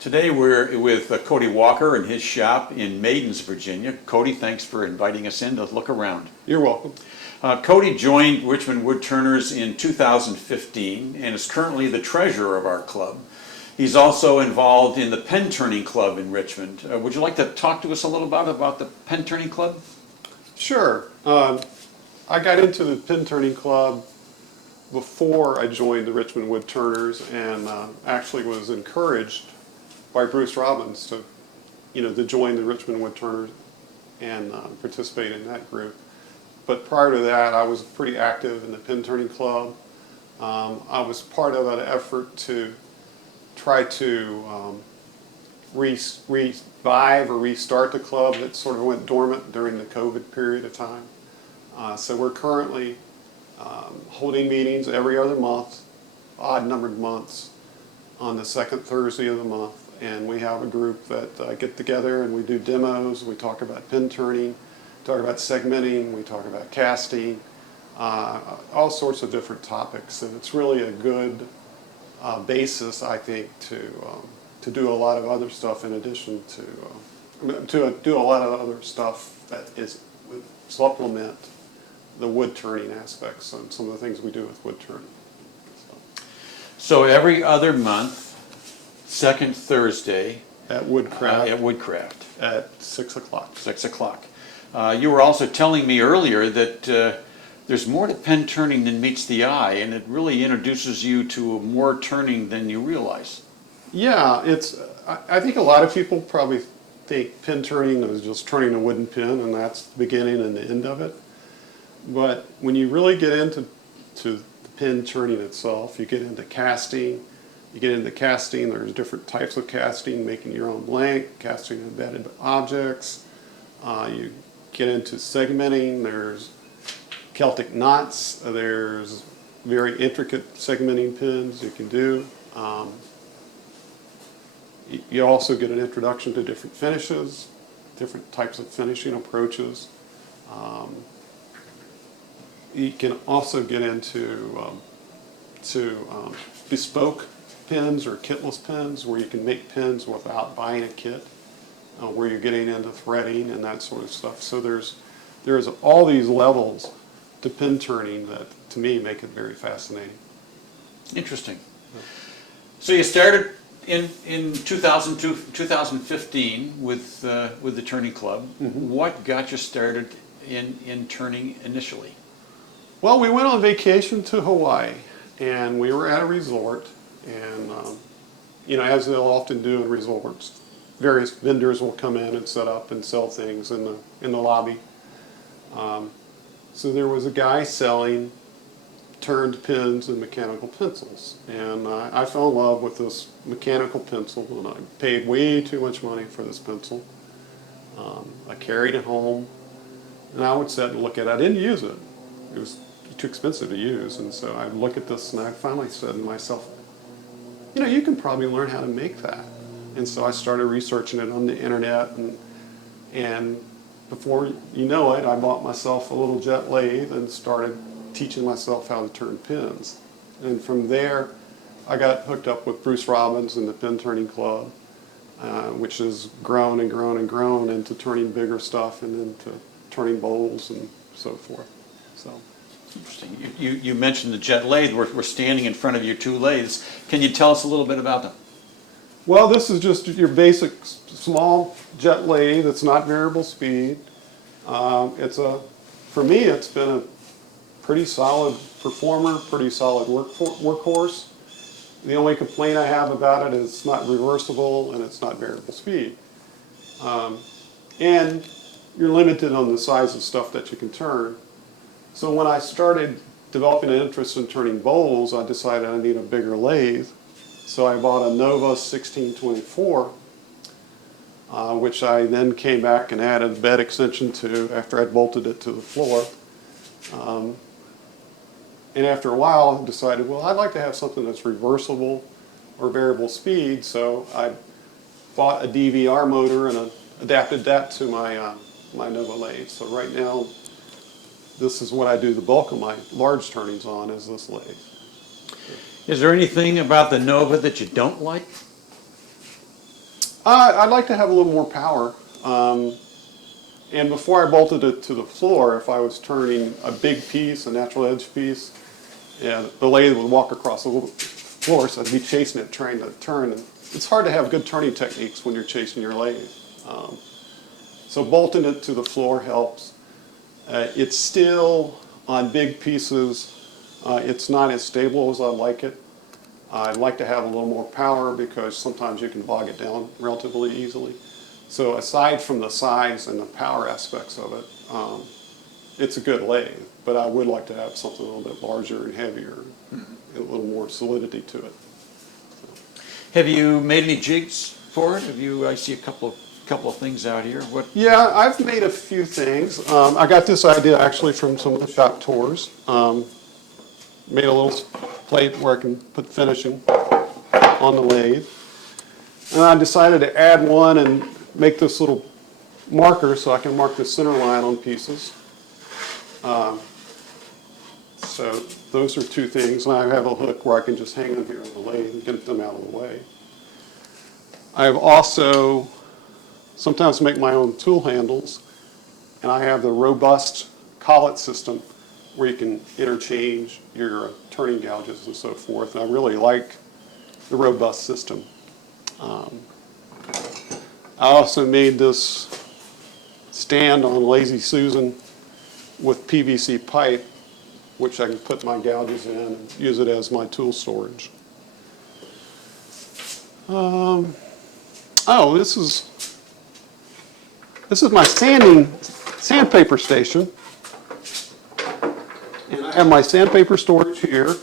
Today we're with Cody Walker in his shop in Maidens, Virginia. Cody, thanks for inviting us in to look around. You're welcome. Cody joined Richmond Woodturners in 2015 and is currently the treasurer of our club. He's also involved in the pen turning club in Richmond. Would you like to talk to us a little about the pen turning club? Sure. I got into the pin turning club before I joined the Richmond Woodturners, and actually was encouraged by Bruce Robbins to join the Richmond Woodturners and participate in that group. But prior to that, I was pretty active in the pin turning club. I was part of an effort to try to revive or restart the club that sort of went dormant during the COVID period of time. So we're currently holding meetings every other month, odd numbered months, on the second Thursday of the month. And we have a group that get together and we do demos, we talk about pin turning, talk about segmenting, we talk about casting, all sorts of different topics. And it's really a good basis, I think, to do a lot of other stuff in addition to do a lot of other stuff that would supplement the wood turning aspects and some of the things we do with wood turning. So every other month, second Thursday At Woodcraft. At Woodcraft. At 6 o'clock. 6 o'clock. You were also telling me earlier that there's more to pen turning than meets the eye, and it really introduces you to more turning than you realize. Yeah, I think a lot of people probably think pin turning is just turning a wooden pin, and that's the beginning and the end of it. But when you really get into the pin turning itself, you get into casting. There's different types of casting, making your own blank, casting embedded objects. You get into segmenting. There's Celtic knots. There's very intricate segmenting pins you can do. You also get an introduction to different finishes, different types of finishing approaches. You can also get into bespoke pins or kitless pins, where you can make pins without buying a kit, where you're getting into threading and that sort of stuff. So there's all these levels to pin turning that, to me, make it very fascinating. Interesting. So you started in 2015 with the turning club. Mm-hmm. What got you started in turning initially? Well, we went on vacation to Hawaii, and we were at a resort, and as they'll often do in resorts, various vendors will come in and set up and sell things in the lobby. So there was a guy selling turned pins and mechanical pencils, and I fell in love with this mechanical pencil, and I paid way too much money for this pencil. I carried it home, and I would sit and look at it. I didn't use it. It was too expensive to use, and so I'd look at this, and I finally said to myself, you can probably learn how to make that. And so I started researching it on the internet, and before you know it, I bought myself a little jet lathe and started teaching myself how to turn pins. And from there, I got hooked up with Bruce Robbins and the Pin Turning Club, which has grown and grown and grown into turning bigger stuff and into turning bowls and so forth. So. Interesting. You mentioned the jet lathe. We're standing in front of your two lathes. Can you tell us a little bit about them? Well, this is just your basic small jet lathe. It's not variable speed. For me, it's been a pretty solid performer, pretty solid workhorse. The only complaint I have about it is it's not reversible and it's not variable speed. And you're limited on the size of stuff that you can turn. So when I started developing an interest in turning bowls, I decided I need a bigger lathe. So I bought a Nova 1624, which I then came back and added a bed extension to after I'd bolted it to the floor. And after a while, I decided, well, I'd like to have something that's reversible or variable speed. So I bought a DVR motor and adapted that to my Nova lathe. So right now, this is what I do the bulk of my large turnings on, is this lathe. Is there anything about the Nova that you don't like? I'd like to have a little more power. And before I bolted it to the floor, if I was turning a big piece, a natural edge piece, yeah, the lathe would walk across the floor, so I'd be chasing it, trying to turn. And it's hard to have good turning techniques when you're chasing your lathe. So bolting it to the floor helps. It's still, on big pieces, it's not as stable as I'd like it. I'd like to have a little more power because sometimes you can bog it down relatively easily. So aside from the size and the power aspects of it, it's a good lathe, but I would like to have something a little bit larger and heavier, a little more solidity to it. Have you made any jigs for it? I see a couple of things out here. What? Yeah, I've made a few things. I got this idea actually from some of the shop tours. Made a little plate where I can put finishing on the lathe. And I decided to add one and make this little marker so I can mark the center line on pieces. So those are two things. And I have a hook where I can just hang them here on the lathe and get them out of the way. I've also sometimes make my own tool handles, and I have the robust collet system where you can interchange your turning gouges and so forth. And I really like the robust system. I also made this stand on Lazy Susan with PVC pipe, which I can put my gouges in and use it as my tool storage. This is my sandpaper station. And I have my sandpaper storage here.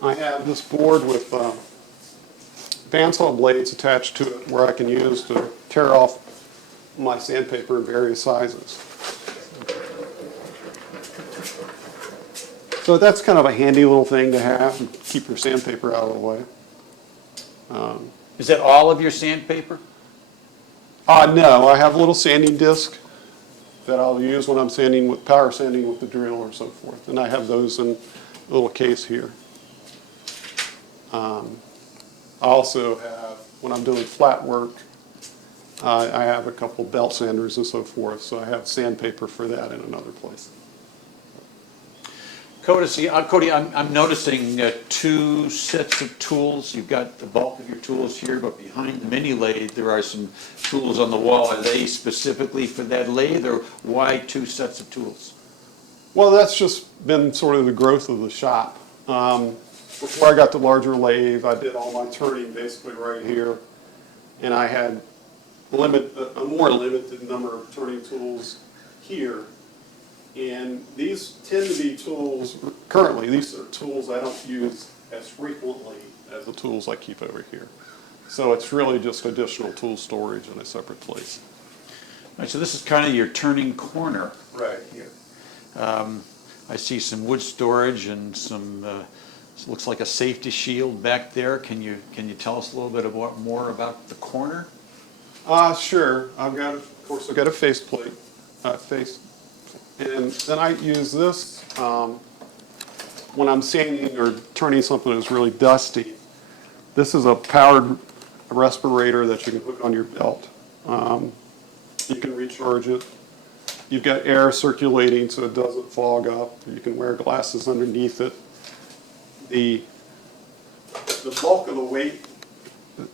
I have this board with bandsaw blades attached to it where I can use to tear off my sandpaper in various sizes. So that's kind of a handy little thing to have and keep your sandpaper out of the way. Is that all of your sandpaper? No, I have a little sanding disc that I'll use when I'm power sanding with the drill or so forth. And I have those in a little case here. I also have, when I'm doing flat work, I have a couple belt sanders and so forth, so I have sandpaper for that in another place. Cody, I'm noticing two sets of tools. You've got the bulk of your tools here, but behind the mini lathe, there are some tools on the wall. Are they specifically for that lathe, or why two sets of tools? Well, that's just been sort of the growth of the shop. Before I got the larger lathe, I did all my turning basically right here, and I had a more limited number of turning tools here. And these tend to be tools, currently, these are tools I don't use as frequently as the tools I keep over here. So it's really just additional tool storage in a separate place. All right, so this is kind of your turning corner. Right here. I see some wood storage and some, looks like a safety shield back there. Can you tell us a little bit more about the corner? Sure. I've got a faceplate, and then I use this when I'm sanding or turning something that's really dusty. This is a powered respirator that you can put on your belt. You can recharge it. You've got air circulating so it doesn't fog up. You can wear glasses underneath it. The bulk of the weight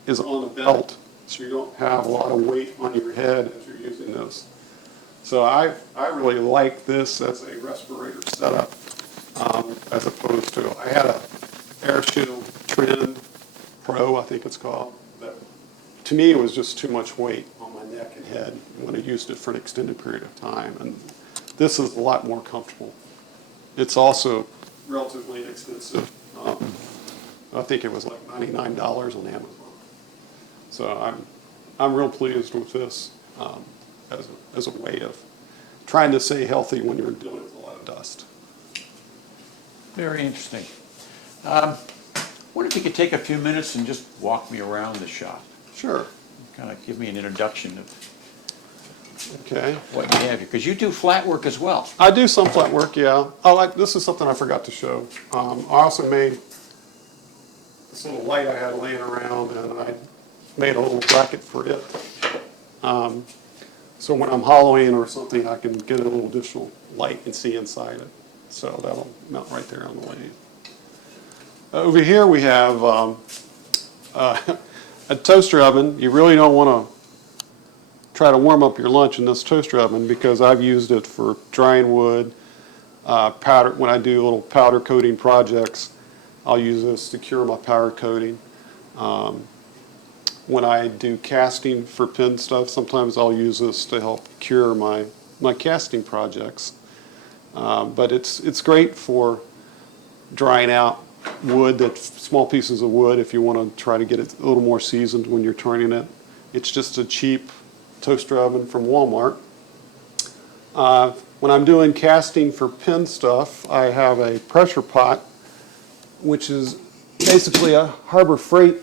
is on the belt, so you don't have a lot of weight on your head as you're using this. So I really like this as a respirator setup, as opposed to, I had a Air Shield Trend Pro, I think it's called, that to me it was just too much weight on my neck and head when I used it for an extended period of time. And this is a lot more comfortable. It's also relatively inexpensive. I think it was like $99 on Amazon. So I'm real pleased with this. As a way of trying to stay healthy when you're dealing with a lot of dust. Very interesting. Wonder if you could take a few minutes and just walk me around the shop. Sure. Kind of give me an introduction of Okay. what you have here, because you do flat work as well. I do some flat work, yeah. Oh, this is something I forgot to show. I also made this little light I had laying around, and I made a little bracket for it. So when I'm hollowing or something, I can get a little additional light and see inside it. So that'll mount right there on the lathe. Over here we have a toaster oven. You really don't want to try to warm up your lunch in this toaster oven because I've used it for drying wood, powder. When I do little powder coating projects, I'll use this to cure my powder coating. When I do casting for pin stuff, sometimes I'll use this to help cure my casting projects. But it's great for drying out wood, small pieces of wood, if you want to try to get it a little more seasoned when you're turning it. It's just a cheap toaster oven from Walmart. When I'm doing casting for pin stuff, I have a pressure pot, which is basically a Harbor Freight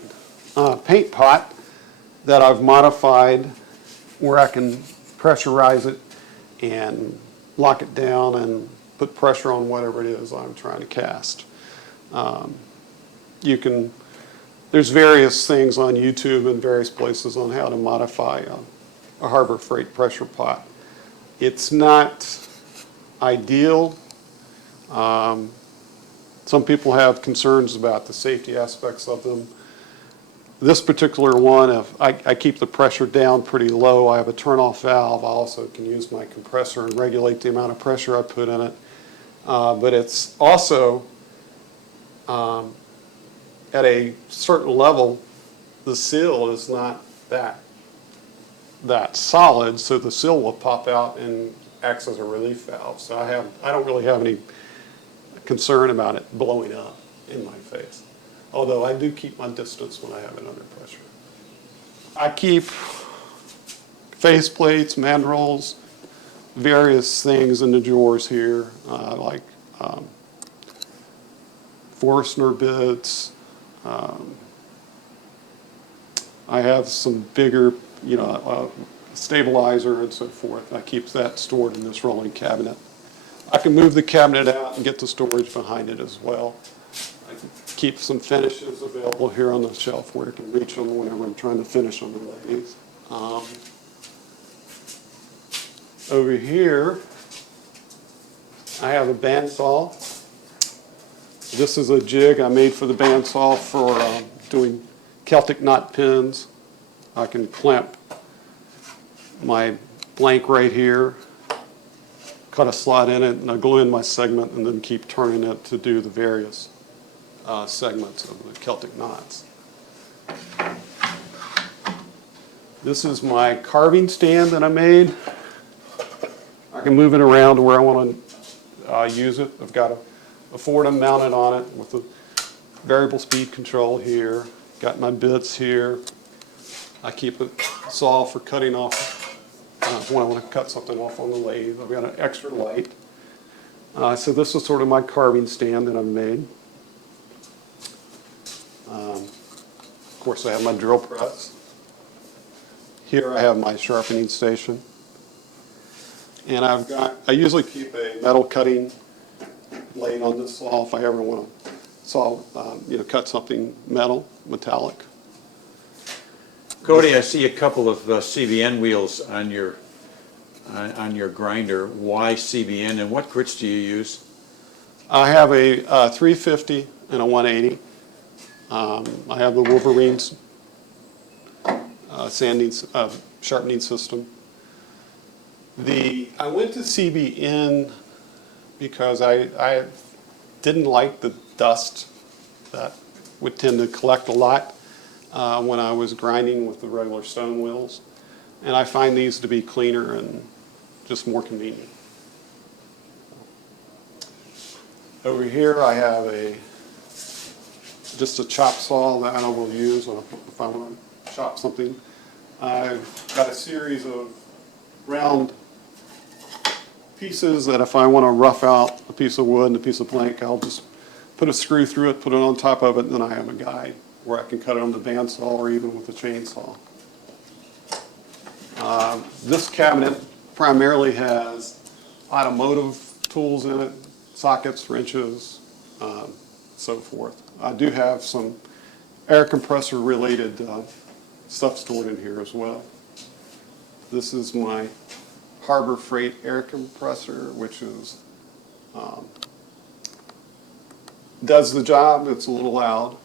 paint pot that I've modified where I can pressurize it and lock it down and put pressure on whatever it is I'm trying to cast. There's various things on YouTube and various places on how to modify a Harbor Freight pressure pot. It's not ideal. Some people have concerns about the safety aspects of them. This particular one, I keep the pressure down pretty low. I have a turn-off valve. I also can use my compressor and regulate the amount of pressure I put in it. But it's also, at a certain level, the seal is not that solid, so the seal will pop out and acts as a relief valve. So I don't really have any concern about it blowing up in my face. Although I do keep my distance when I have it under pressure. I keep face plates, mandrels, various things in the drawers here, like Forstner bits. I have some bigger, stabilizer and so forth. I keep that stored in this rolling cabinet. I can move the cabinet out and get the storage behind it as well. I can keep some finishes available here on the shelf where I can reach them whenever I'm trying to finish on the lathe. Over here, I have a bandsaw. This is a jig I made for the bandsaw for doing Celtic knot pins. I can clamp my blank right here, cut a slot in it, and I glue in my segment and then keep turning it to do the various segments of the Celtic knots. This is my carving stand that I made. I can move it around to where I want to use it. I've got a Fordham mounted on it with a variable speed control here. Got my bits here. I keep a saw for cutting off when I want to cut something off on the lathe. I've got an extra light. So this is sort of my carving stand that I've made. Of course, I have my drill press. Here I have my sharpening station. And I usually keep a metal cutting blade on this saw if I ever want to cut something metallic. Cody, I see a couple of CBN wheels on your grinder. Why CBN, and what grits do you use? I have a 350 and a 180. I have the Wolverine's sharpening system. I went to CBN because I didn't like the dust that would tend to collect a lot when I was grinding with the regular stone wheels. And I find these to be cleaner and just more convenient. Over here I have just a chop saw that I will use if I want to chop something. I've got a series of round pieces that if I want to rough out a piece of wood and a piece of plank, I'll just put a screw through it, put it on top of it, and then I have a guide where I can cut it on the bandsaw or even with a chainsaw. This cabinet primarily has automotive tools in it, sockets, wrenches, so forth. I do have some air compressor related stuff stored in here as well. This is my Harbor Freight air compressor, which is does the job. It's a little loud.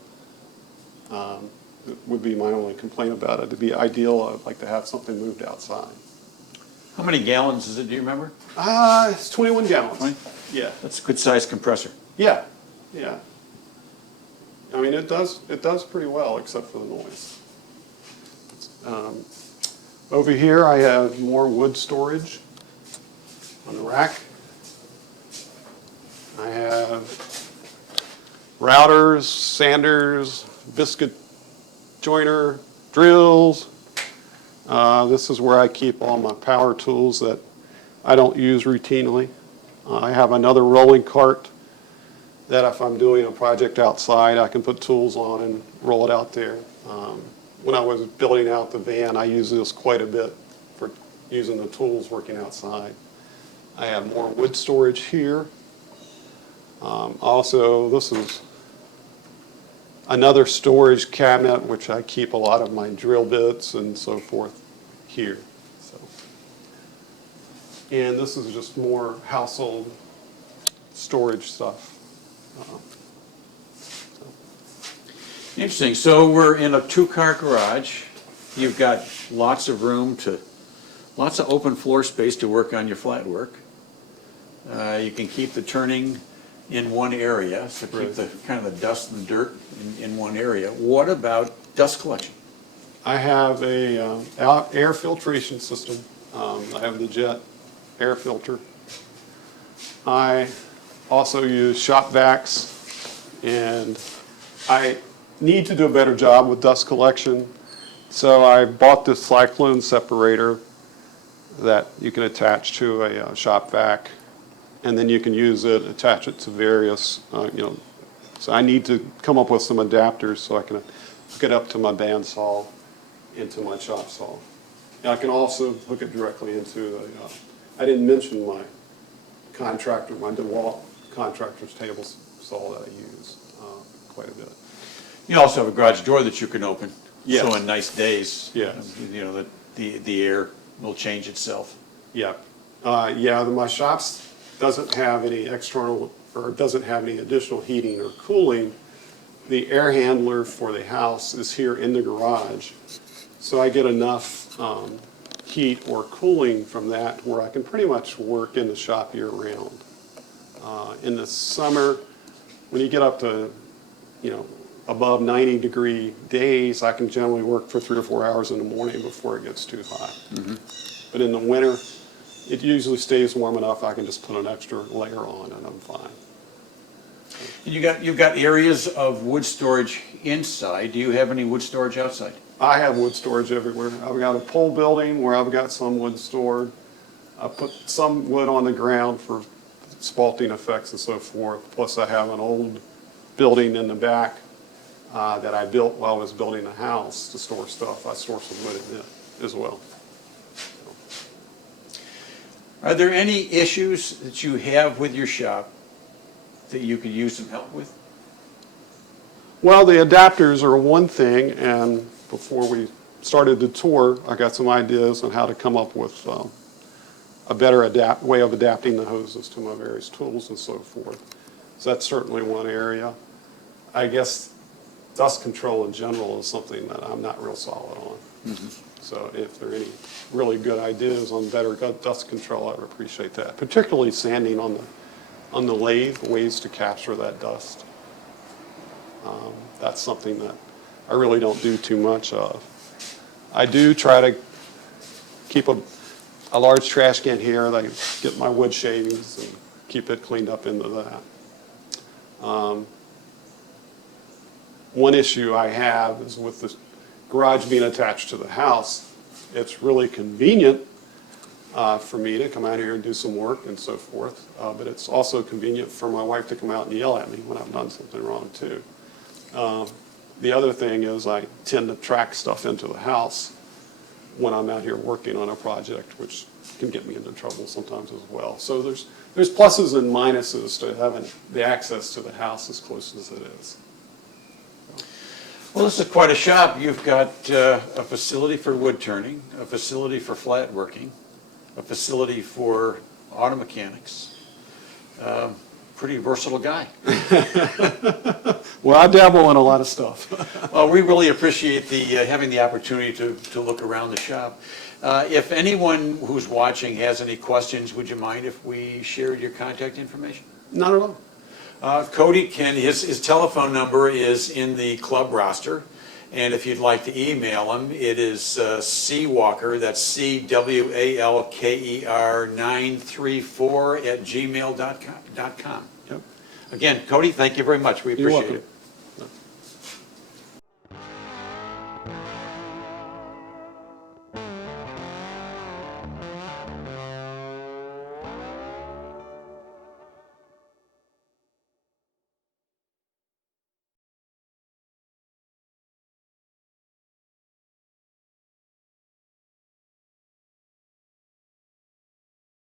It would be my only complaint about it. To be ideal, I'd like to have something moved outside. How many gallons is it, do you remember? It's 21 gallons. 20? Yeah. That's a good sized compressor. Yeah. Yeah. I mean, it does pretty well, except for the noise. Over here, I have more wood storage on the rack. I have routers, sanders, biscuit joiner, drills. This is where I keep all my power tools that I don't use routinely. I have another rolling cart that if I'm doing a project outside, I can put tools on and roll it out there. When I was building out the van, I used this quite a bit for using the tools working outside. I have more wood storage here. Also, this is another storage cabinet, which I keep a lot of my drill bits and so forth here. So, and this is just more household storage stuff. Interesting. So we're in a two-car garage. You've got lots of room lots of open floor space to work on your flat work. You can keep the turning in one area, so keep Right. the kind of the dust and the dirt in one area. What about dust collection? I have a air filtration system. I have the jet air filter. I also use shop vacs, and I need to do a better job with dust collection. So I bought this cyclone separator that you can attach to a shop vac, and then you can use it, attach it to various, So I need to come up with some adapters so I can hook it up to my bandsaw, into my chop saw. And I can also hook it directly into I didn't mention my contractor, my DeWalt contractor's table saw that I use quite a bit. You also have a garage door that you can open. Yes. So on nice days, Yes. The air will change itself. Yeah. My shops doesn't have any external, or doesn't have any additional heating or cooling. The air handler for the house is here in the garage. So I get enough heat or cooling from that where I can pretty much work in the shop year round. In the summer, when you get up to, above 90-degree days, I can generally work for 3 or 4 hours in the morning before it gets too hot. Mm-hmm. But in the winter, it usually stays warm enough I can just put an extra layer on and I'm fine. You've got areas of wood storage inside. Do you have any wood storage outside? I have wood storage everywhere. I've got a pole building where I've got some wood stored. I put some wood on the ground for spalting effects and so forth. Plus I have an old building in the back that I built while I was building a house to store stuff. I store some wood in it as well. Are there any issues that you have with your shop that you could use some help with? Well, the adapters are one thing, and before we started the tour, I got some ideas on how to come up with a better way of adapting the hoses to my various tools and so forth. So that's certainly one area. I guess dust control in general is something that I'm not real solid on. Mm-hmm. So if there are any really good ideas on better dust control, I would appreciate that. Particularly sanding on the lathe, ways to capture that dust. That's something that I really don't do too much of. I do try to keep a large trash can here that I get my wood shavings and keep it cleaned up into that. One issue I have is with the garage being attached to the house, it's really convenient for me to come out here and do some work and so forth, but it's also convenient for my wife to come out and yell at me when I've done something wrong too. The other thing is I tend to track stuff into the house when I'm out here working on a project, which can get me into trouble sometimes as well. So there's pluses and minuses to having the access to the house as close as it is. Well, this is quite a shop. You've got a facility for wood turning, a facility for flat working, a facility for auto mechanics. Pretty versatile guy. Well, I dabble in a lot of stuff. Well, we really appreciate the having the opportunity to look around the shop. If anyone who's watching has any questions, would you mind if we shared your contact information? Not at all. Cody his telephone number is in the club roster, and if you'd like to email him, it is C Walker, that's CWALKER 934 @gmail.com. Yep. Again, Cody, thank you very much. We You're appreciate welcome. it.